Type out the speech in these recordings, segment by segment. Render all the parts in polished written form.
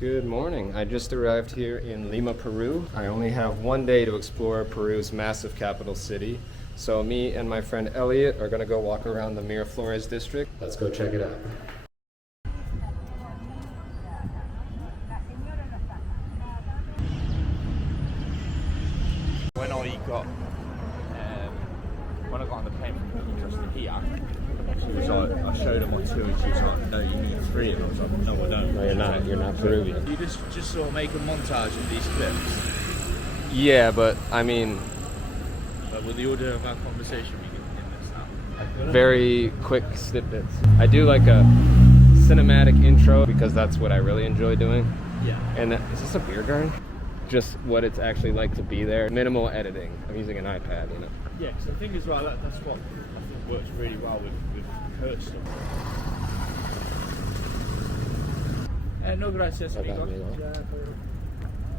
Good morning. I just arrived here in Lima, Peru. I only have one day to explore Peru's massive capital city. So me and my friend Elliot are gonna go walk around the Miraflores district. Let's go check it out. When I got on the plane from Justin here, she was like, I showed her my two and she was like, no, you need three. And I was like, no, I don't. No, you're not Peruvian. You just sort of make a montage of these clips. Yeah, but I mean, But with the order of our conversation, we can end this now. very quick snippets. I do like a cinematic intro because that's what I really enjoy doing. Yeah. And is this a beer garden? Just what it's actually like to be there. Minimal editing. I'm using an iPad, you know. Yeah, because I think as well, that's what I think works really well with Kurt stuff. No gracias, amigo.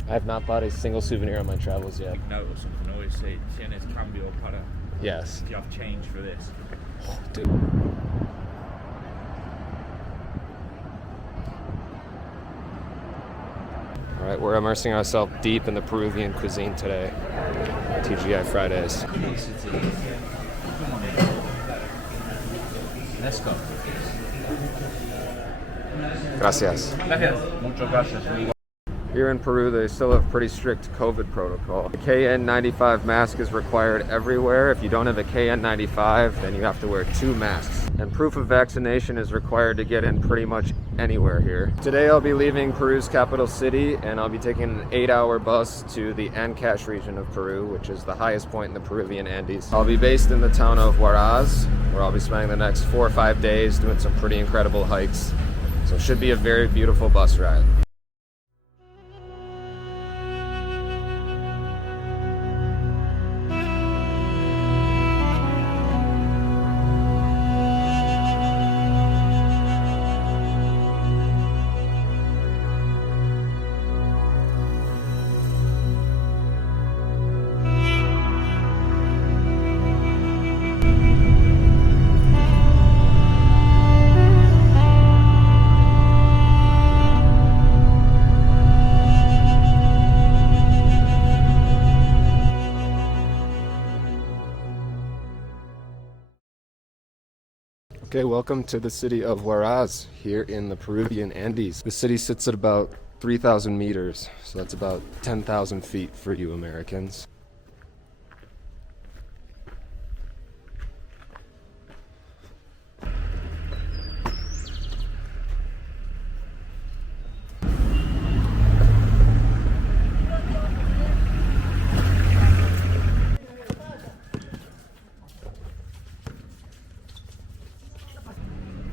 I have not bought a single souvenir on my travels yet. Note or something, always say, tienes cambio para. Yes. Do you have change for this? Dude. All right, we're immersing ourselves deep in the Peruvian cuisine today. TGI Fridays. Let's go. Gracias. Gracias. Muchas gracias, amigo. Here in Peru, they still have pretty strict COVID protocol. The KN95 mask is required everywhere. If you don't have a KN95, then you have to wear 2 masks. And proof of vaccination is required to get in pretty much anywhere here. Today I'll be leaving Peru's capital city and I'll be taking an 8-hour bus to the Ancash region of Peru, which is the highest point in the Peruvian Andes. I'll be based in the town of Huaraz, where I'll be spending the next 4 or 5 days doing some pretty incredible hikes. So it should be a very beautiful bus ride. Okay, welcome to the city of Huaraz here in the Peruvian Andes. The city sits at about 3,000 meters, so that's about 10,000 feet for you Americans.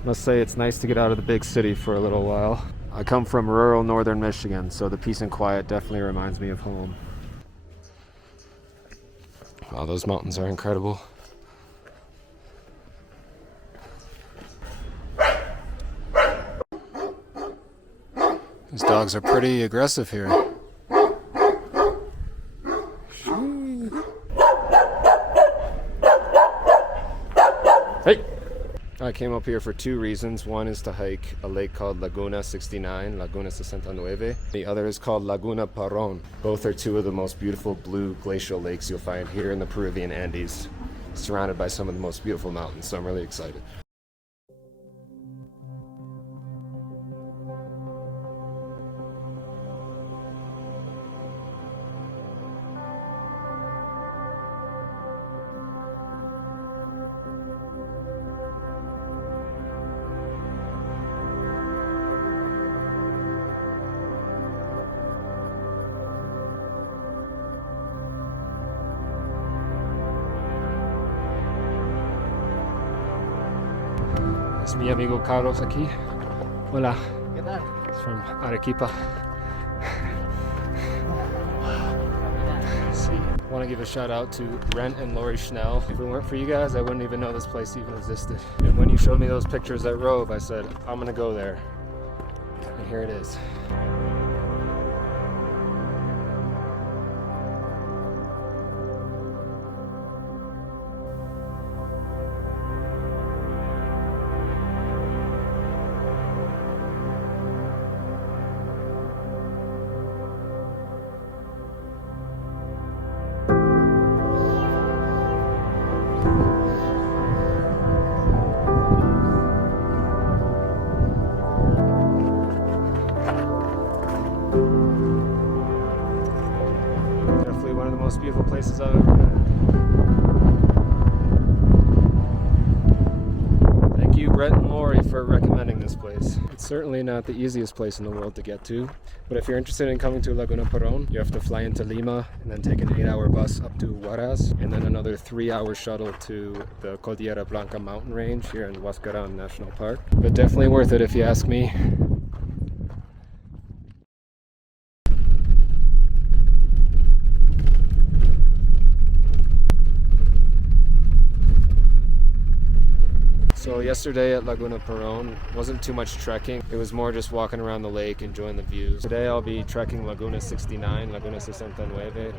Must say it's nice to get out of the big city for a little while. I come from rural northern Michigan, so the peace and quiet definitely reminds me of home. Wow, those mountains are incredible. These dogs are pretty aggressive here. Hey! I came up here for 2 reasons. One is to hike a lake called Laguna 69, Laguna 69. The other is called Laguna Paron. Both are 2 of the most beautiful blue glacial lakes you'll find here in the Peruvian Andes, surrounded by some of the most beautiful mountains, so I'm really excited. Es mi amigo Carlos aquí. Hola. ¿Qué tal? It's from Arequipa. I want to give a shout out to Brent and Lori Schnell. If it weren't for you guys, I wouldn't even know this place even existed. And when you showed me those pictures at Rove, I said, I'm gonna go there. And here it is. one of the most beautiful places I've ever been. Thank you, Brett and Lori, for recommending this place. It's certainly not the easiest place in the world to get to, but if you're interested in coming to Laguna Peron, you have to fly into Lima and then take an 8-hour bus up to Huaraz, and then another 3-hour shuttle to the Cordillera Blanca mountain range here in Huascarán National Park. But definitely worth it if you ask me. So yesterday at Laguna Peron wasn't too much trekking. It was more just walking around the lake, enjoying the views. Today I'll be trekking Laguna 69, Laguna 69,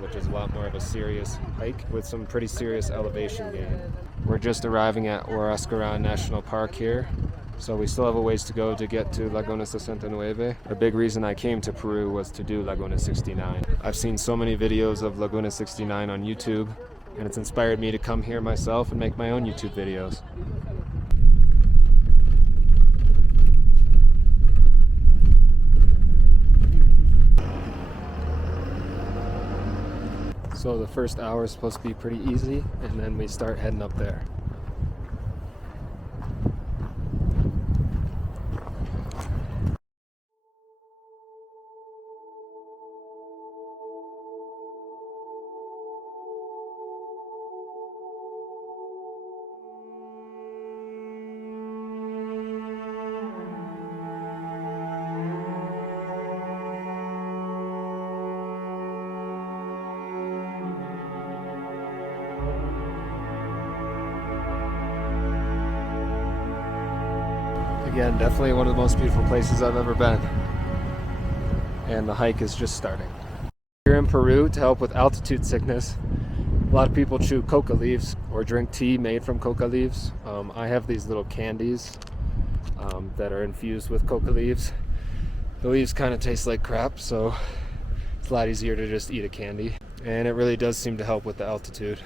which is a lot more of a serious hike with some pretty serious elevation gain. We're just arriving at Huascarán National Park here, so we still have a ways to go to get to Laguna 69. A big reason I came to Peru was to do Laguna 69. I've seen so many videos of Laguna 69 on YouTube, and it's inspired me to come here myself and make my own YouTube videos. So the first hour is supposed to be pretty easy, and then we start heading up there. Again, definitely one of the most beautiful places I've ever been. And the hike is just starting. Here in Peru, to help with altitude sickness, a lot of people chew coca leaves or drink tea made from coca leaves. I have these little candies that are infused with coca leaves. The leaves kind of taste like crap, so it's a lot easier to just eat a candy. And it really does seem to help with the altitude.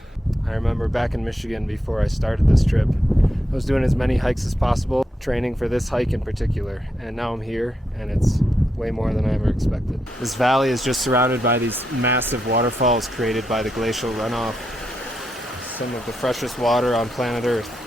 I remember back in Michigan before I started this trip, I was doing as many hikes as possible, training for this hike in particular, and now I'm here and it's way more than I ever expected. This valley is just surrounded by these massive waterfalls created by the glacial runoff, some of the freshest water on planet Earth.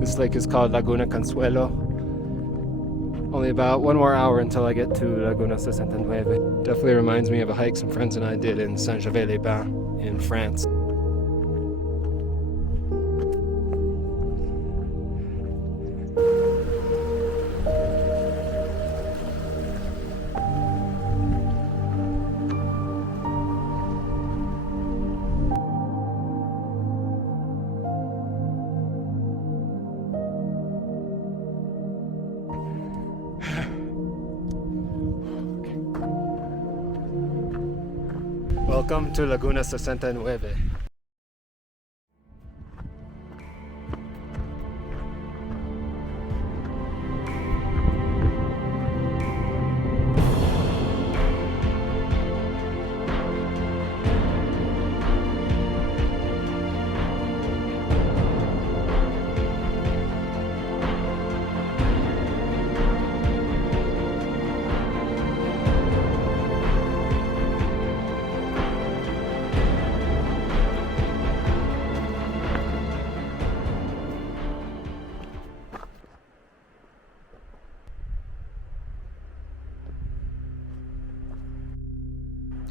This lake is called Laguna Consuelo. Only about 1 more hour until I get to Laguna 69. Definitely reminds me of a hike some friends and I did in Saint-Gervais-les-Bains in France. Welcome to Laguna 69.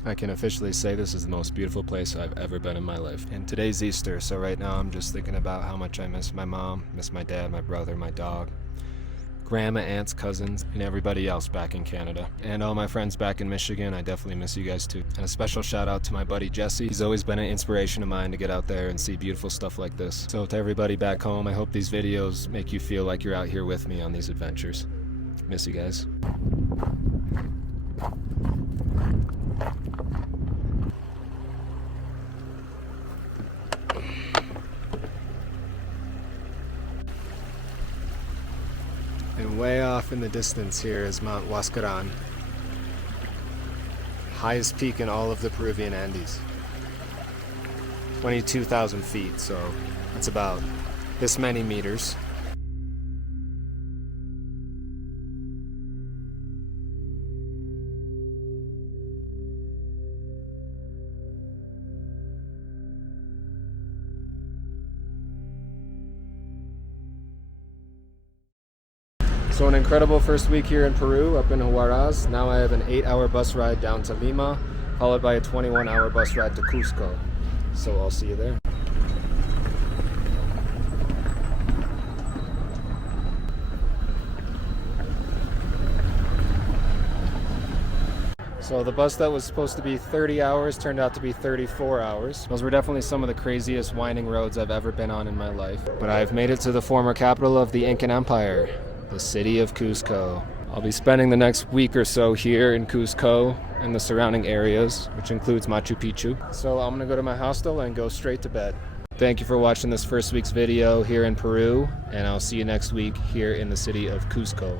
I can officially say this is the most beautiful place I've ever been in my life. And today's Easter, so right now I'm just thinking about how much I miss my mom, miss my dad, my brother, my dog, grandma, aunts, cousins, and everybody else back in Canada. And all my friends back in Michigan, I definitely miss you guys too. And a special shout out to my buddy Jesse. He's always been an inspiration of mine to get out there and see beautiful stuff like this. So to everybody back home, I hope these videos make you feel like you're out here with me on these adventures. Miss you guys. And way off in the distance here is Mount Huascaran. Highest peak in all of the Peruvian Andes. 22,000 feet, so that's about this many meters. So an incredible first week here in Peru, up in Huaraz. Now I have an 8-hour bus ride down to Lima, followed by a 21-hour bus ride to Cusco. So I'll see you there. So the bus that was supposed to be 30 hours turned out to be 34 hours. Those were definitely some of the craziest winding roads I've ever been on in my life. But I've made it to the former capital of the Incan Empire, the city of Cusco. I'll be spending the next week or so here in Cusco and the surrounding areas, which includes Machu Picchu. So I'm gonna go to my hostel and go straight to bed. Thank you for watching this first week's video here in Peru, and I'll see you next week here in the city of Cusco.